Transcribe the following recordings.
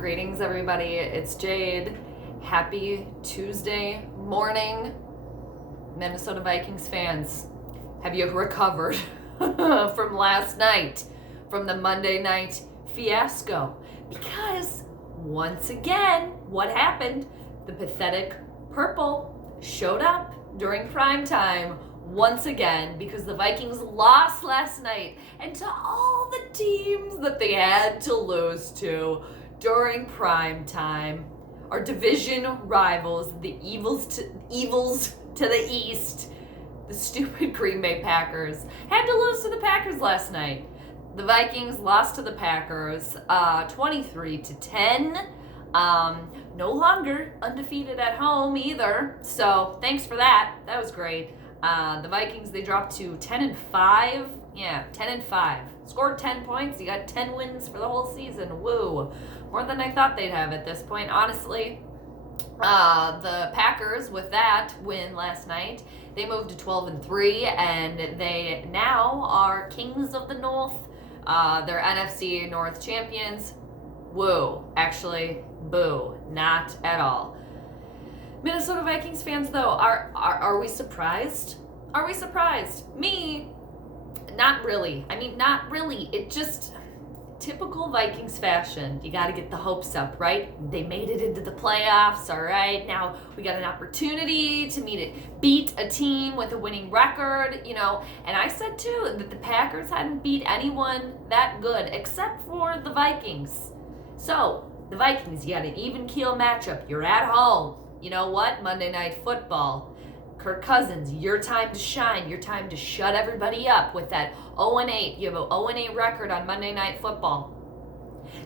Greetings, everybody. It's Jade. Happy Tuesday morning, Minnesota Vikings fans. Have you recovered from last night, from the Monday night fiasco? Because once again, what happened? The pathetic purple showed up during primetime once again because the Vikings lost last night, and to all the teams that they had to lose to during prime time, our division rivals, the evils to the east, the stupid Green Bay Packers, had to lose to the Packers last night. The Vikings lost to the Packers 23-10. No longer undefeated at home either, so thanks for that. That was great. The Vikings, they dropped to 10-5. Yeah, 10-5. Scored 10 points. You got 10 wins for the whole season. Woo. More than I thought they'd have at this point, honestly. The Packers, with that win last night, they moved to 12-3, and they now are Kings of the North. They're NFC North champions. Woo. Actually, boo. Not at all. Minnesota Vikings fans, though, are we surprised? Are we surprised? Me, not really. Not really. It just, typical Vikings fashion. You got to get the hopes up, right? They made it into the playoffs, all right? Now we got an opportunity to beat a team with a winning record, And I said, too, that the Packers hadn't beat anyone that good except for the Vikings. So, the Vikings, you got an even keel matchup. You're at home. You know what? Monday Night Football. Kirk Cousins, your time to shine. Your time to shut everybody up with that 0-8. You have an 0-8 record on Monday Night Football.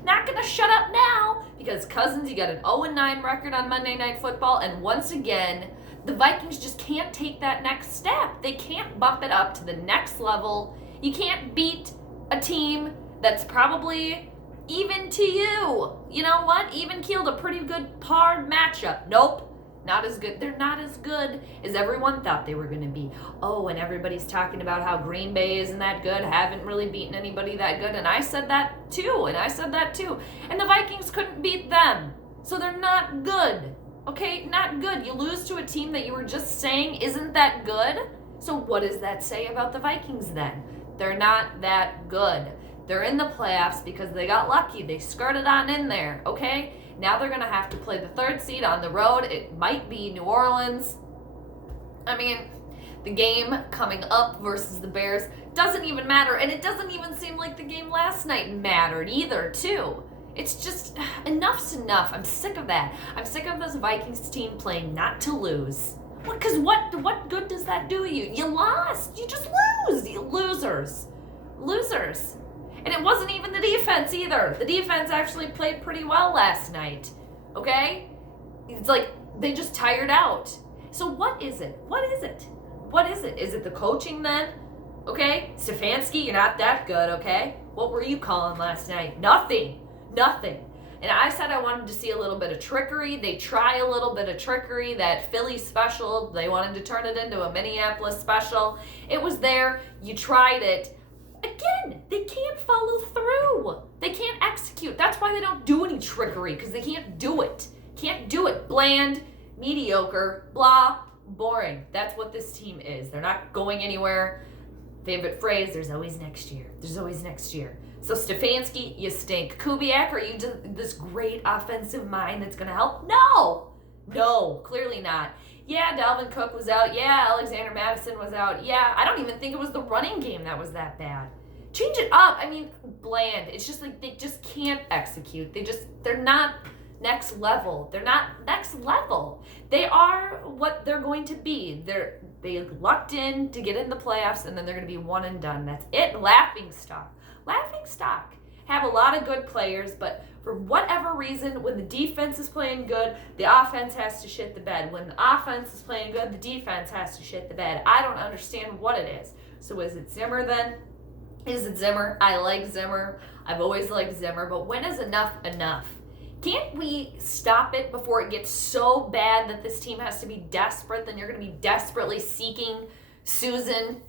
Not going to shut up now because Cousins, you got an 0-9 record on Monday Night Football. And once again, the Vikings just can't take that next step. They can't bump it up to the next level. You can't beat a team that's probably even to you. You know what? Even keeled, a pretty good hard matchup. Nope. Not as good. They're not as good as everyone thought they were going to be. Oh, and everybody's talking about how Green Bay isn't that good, haven't really beaten anybody that good. And I said that too. And the Vikings couldn't beat them. So they're not good. Okay? Not good. You lose to a team that you were just saying isn't that good. So what does that say about the Vikings then? They're not that good. They're in the playoffs because they got lucky. They skirted on in there, okay? Now they're going to have to play the third seed on the road. It might be New Orleans. The game coming up versus the Bears doesn't even matter. And it doesn't even seem like the game last night mattered either, too. It's just, enough's enough. I'm sick of that. I'm sick of this Vikings team playing not to lose. Because what good does that do you? You lost. You just lose. You losers. And it wasn't even the defense either. The defense actually played pretty well last night. Okay? It's like they just tired out. So what is it? Is it the coaching then? Okay? Stefanski, you're not that good, okay? What were you calling last night? Nothing. And I said I wanted to see a little bit of trickery. They try a little bit of trickery. That Philly special, they wanted to turn it into a Minneapolis special. It was there. You tried it. Again, they can't follow through. They can't execute. That's why they don't do any trickery, because they can't do it. Bland, mediocre, blah, boring. That's what this team is. They're not going anywhere. Favorite phrase, there's always next year. So Stefanski, you stink. Kubiak, are you just this great offensive mind that's going to help? No, clearly not. Yeah, Dalvin Cook was out. Yeah, Alexander Madison was out. Yeah, I don't even think it was the running game that was that bad. Change it up. Bland. It's just like they just can't execute. They're not next level. They are what they're going to be. They lucked in to get in the playoffs, and then they're going to be one and done. That's it. Laughing stock. Have a lot of good players, but for whatever reason, when the defense is playing good, the offense has to shit the bed. When the offense is playing good, the defense has to shit the bed. I don't understand what it is. So is it Zimmer then? Is it Zimmer? I like Zimmer. I've always liked Zimmer, but when is enough? Can't we stop it before it gets so bad that this team has to be desperate? Then you're going to be desperately seeking Susan,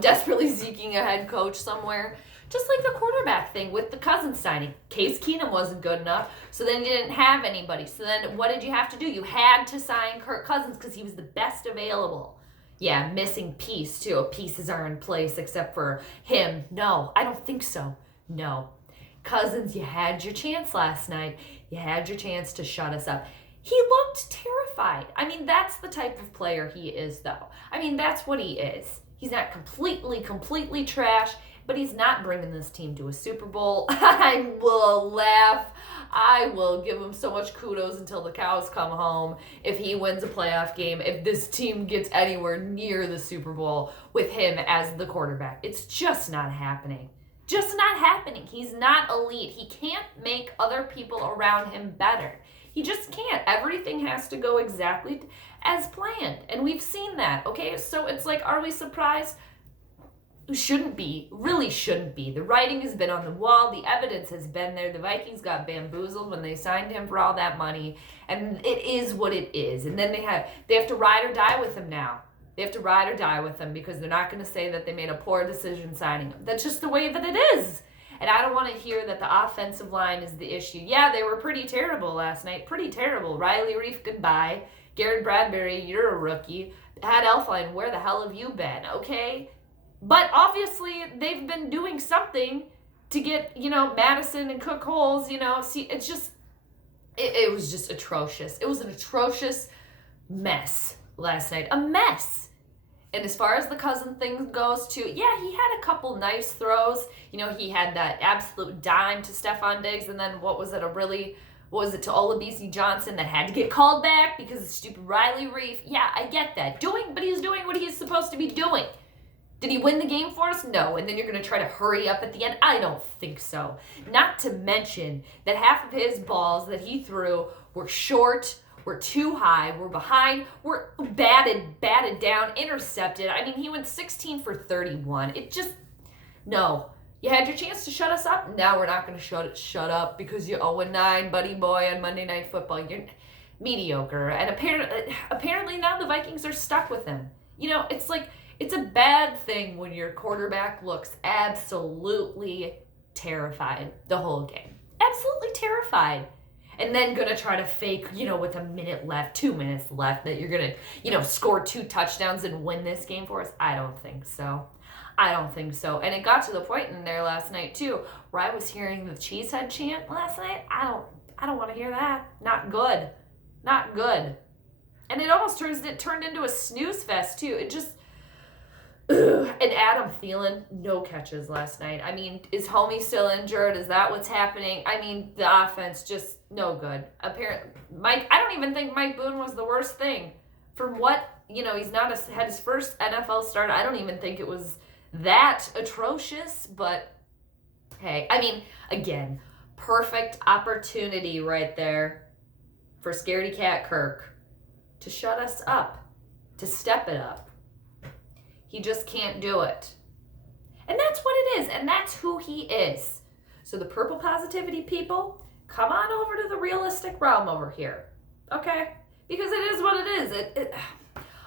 desperately seeking a head coach somewhere. Just like the quarterback thing with the Cousins signing. Case Keenum wasn't good enough, so then you didn't have anybody. So then what did you have to do? You had to sign Kirk Cousins because he was the best available. Yeah, missing piece too. Pieces are in place except for him. No, I don't think so. No. Cousins, you had your chance last night. You had your chance to shut us up. He looked terrified. I mean, that's the type of player he is, though. I mean, that's what he is. He's not completely trash, but he's not bringing this team to a Super Bowl. I will laugh. I will give him so much kudos until the cows come home if he wins a playoff game, if this team gets anywhere near the Super Bowl with him as the quarterback. It's just not happening. Just not happening. He's not elite. He can't make other people around him better. He just can't. Everything has to go exactly as planned. And we've seen that, okay? So it's like, are we surprised? Shouldn't be. Really shouldn't be. The writing has been on the wall. The evidence has been there. The Vikings got bamboozled when they signed him for all that money. And it is what it is. And then they have to ride or die with him now. They have to ride or die with him because they're not going to say that they made a poor decision signing him. That's just the way that it is. And I don't want to hear that the offensive line is the issue. Yeah, they were pretty terrible last night. Pretty terrible. Riley Reef, goodbye. Garrett Bradbury, you're a rookie. Had Elfline, where the hell have you been? Okay? But obviously, they've been doing something to get, Madison and Cook holes, See, it's just, it was just atrocious. It was an atrocious mess last night. A mess. And as far as the cousin thing goes, too, yeah, he had a couple nice throws. He had that absolute dime to Stephon Diggs, and then what was it to Olabisi Johnson that had to get called back because of stupid Riley Reef? Yeah, I get that. But he's doing what he's supposed to be doing. Did he win the game for us? No. And then you're going to try to hurry up at the end? I don't think so. Not to mention that half of his balls that he threw were short, we're too high, we're behind, we're batted down, intercepted. I mean, he went 16 for 31. No. You had your chance to shut us up. Now we're not going to shut up because you're 0-9, buddy boy, on Monday Night Football. You're mediocre. And apparently now the Vikings are stuck with him. It's like, it's a bad thing when your quarterback looks absolutely terrified the whole game. Absolutely terrified. And then going to try to fake, with a minute left, 2 minutes left, that you're going to, score 2 touchdowns and win this game for us? I don't think so. And it got to the point in there last night, too, where I was hearing the Cheesehead chant last night. I don't want to hear that. Not good. Not good. And it almost turned into a snooze fest, too. It just... Ugh. And Adam Thielen, no catches last night. I mean, is homie still injured? Is that what's happening? I mean, the offense just no good. Apparently, I don't even think Mike Boone was the worst thing. From what, he's had his first NFL start. I don't even think it was that atrocious, but hey, I mean, again, perfect opportunity right there for Scaredy Cat Kirk to shut us up, to step it up. He just can't do it. And that's what it is. And that's who he is. So the purple positivity people, come on over to the realistic realm over here. Okay? Because it is what it is.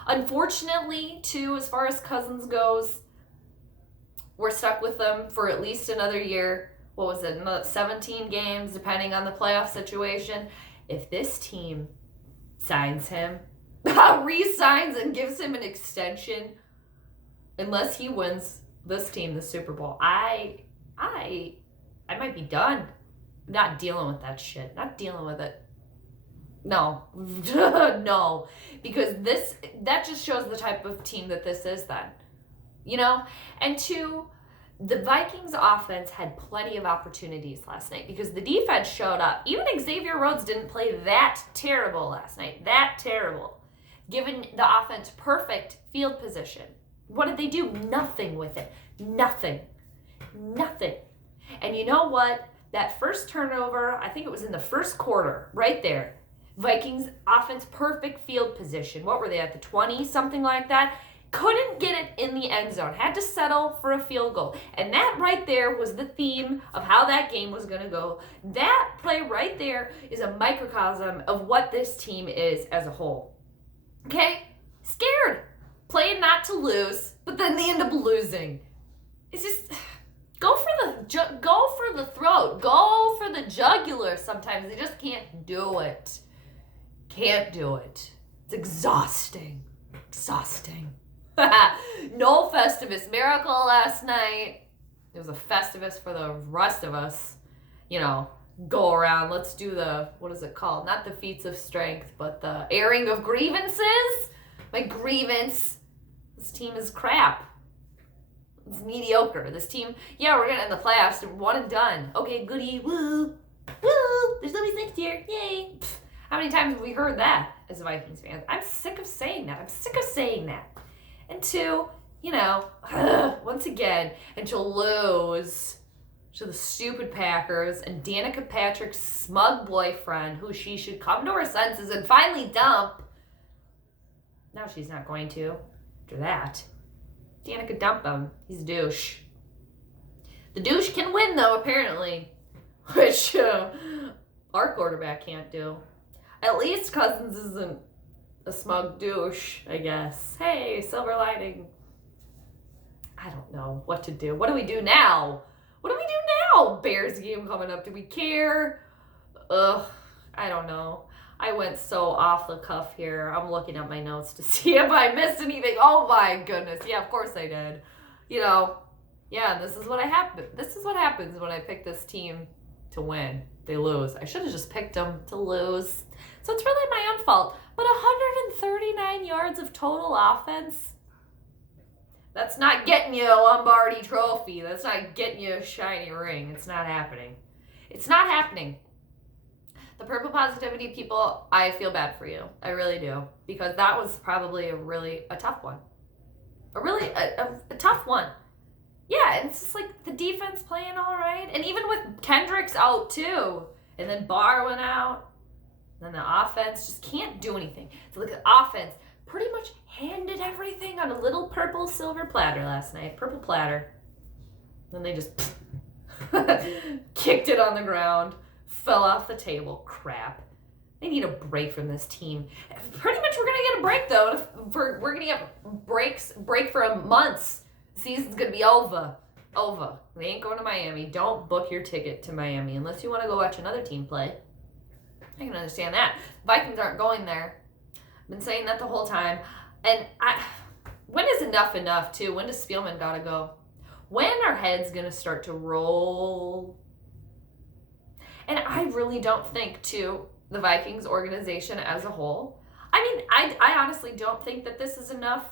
Unfortunately, too, as far as Cousins goes, we're stuck with them for at least another year. What was it? Another 17 games, depending on the playoff situation. If this team signs him, re-signs and gives him an extension, unless he wins this team the Super Bowl, I might be done. Not dealing with that shit. Not dealing with it. No. No. Because that just shows the type of team that this is then. And two, the Vikings offense had plenty of opportunities last night because the defense showed up. Even Xavier Rhodes didn't play that terrible last night. That terrible. Given the offense perfect field position. What did they do? Nothing with it. Nothing. And you know what? That first turnover, I think it was in the first quarter, right there. Vikings offense, perfect field position. What were they at, the 20, something like that? Couldn't get it in the end zone. Had to settle for a field goal. And that right there was the theme of how that game was going to go. That play right there is a microcosm of what this team is as a whole. Okay? Scared. Playing not to lose, but then they end up losing. It's just, Go for the throat. Go for the jugular sometimes. They just can't do it. Can't do it. It's exhausting. Exhausting. No Festivus miracle last night. It was a Festivus for the rest of us. You know, go around. Let's do the, what is it called? Not the feats of strength, but the airing of grievances. My grievance. This team is crap. It's mediocre. This team, yeah, we're getting in the playoffs. One and done. Okay, goody. Woo. Woo. There's nobody's next year. Yay. Pfft. How many times have we heard that as Vikings fans? I'm sick of saying that. And two, you know, once again, and to lose to the stupid Packers and Danica Patrick's smug boyfriend, who she should come to her senses and finally dump. No, she's not going to. After that, Danica dump him. He's a douche. The douche can win, though, apparently, which our quarterback can't do. At least Cousins isn't a smug douche, I guess. Hey, silver lining. I don't know what to do. What do we do now? Bears game coming up. Do we care? I don't know. I went so off the cuff here. I'm looking at my notes to see if I missed anything. Oh my goodness. Yeah, of course I did. You know, yeah, and this is what happens when I pick this team to win. They lose. I should have just picked them to lose. So it's really my own fault. But 139 yards of total offense, that's not getting you a Lombardi trophy. That's not getting you a shiny ring. It's not happening. It's not happening. The purple positivity people, I feel bad for you. I really do. Because that was probably a tough one. A tough one. Yeah, and it's just like the defense playing all right. And even with Kendricks out too. And then Barr went out. And then the offense just can't do anything. So look at the offense. Pretty much handed everything on a little purple silver platter last night. Purple platter. Then they just kicked it on the ground. Fell off the table. Crap. They need a break from this team. Pretty much we're going to get a break, though. We're going to get break for months. The season's going to be over. They ain't going to Miami. Don't book your ticket to Miami unless you want to go watch another team play. I can understand that. Vikings aren't going there. I've been saying that the whole time. And when is enough, too? When does Spielman got to go? When are heads going to start to roll? And I really don't think, too, the Vikings organization as a whole. I mean, I honestly don't think that this is enough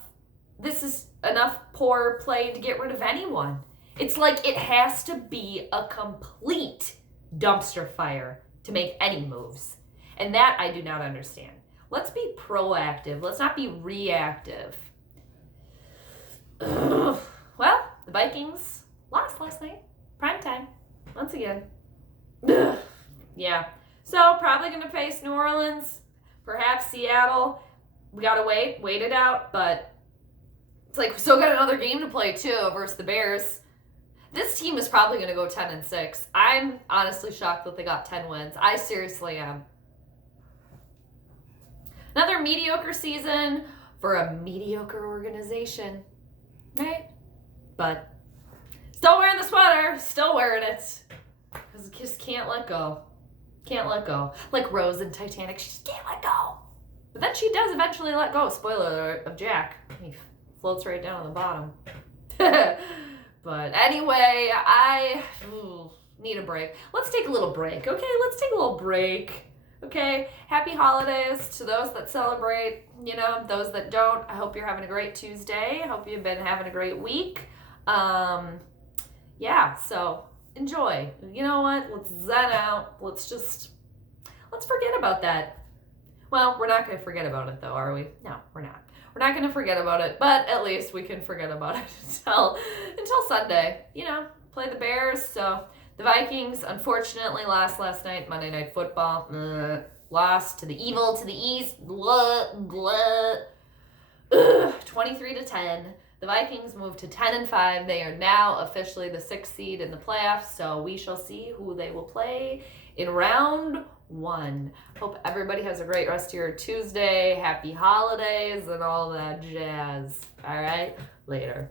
poor play to get rid of anyone. It's like it has to be a complete dumpster fire to make any moves. And that I do not understand. Let's be proactive. Let's not be reactive. Ugh. Well, the Vikings lost last night. Primetime. Once again. Ugh. Yeah. So, probably going to face New Orleans. Perhaps Seattle. We got to wait it out. But it's like we still got another game to play, too, versus the Bears. This team is probably going to go 10-6. I'm honestly shocked that they got 10 wins. I seriously am. Another mediocre season for a mediocre organization, right? But still wearing the sweater, still wearing it. Because just can't let go. Can't let go. Like Rose in Titanic, she just can't let go. But then she does eventually let go. Spoiler alert of Jack. He floats right down on the bottom. But anyway, I need a break. Let's take a little break, okay? Let's take a little break, okay? Happy holidays to those that celebrate, those that don't. I hope you're having a great Tuesday. I hope you've been having a great week. Yeah, so enjoy. You know what? Let's zen out. Let's forget about that. Well, we're not going to forget about it, though, are we? No, we're not. We're not going to forget about it, but at least we can forget about it until Sunday. Play the Bears. So the Vikings, unfortunately, lost last night, Monday Night Football. Lost to the evil, to the east. 23-10. The Vikings moved to 10-5. They are now officially the 6th seed in the playoffs, so we shall see who they will play in round 1. Hope everybody has a great rest of your Tuesday. Happy holidays and all that jazz. All right, later.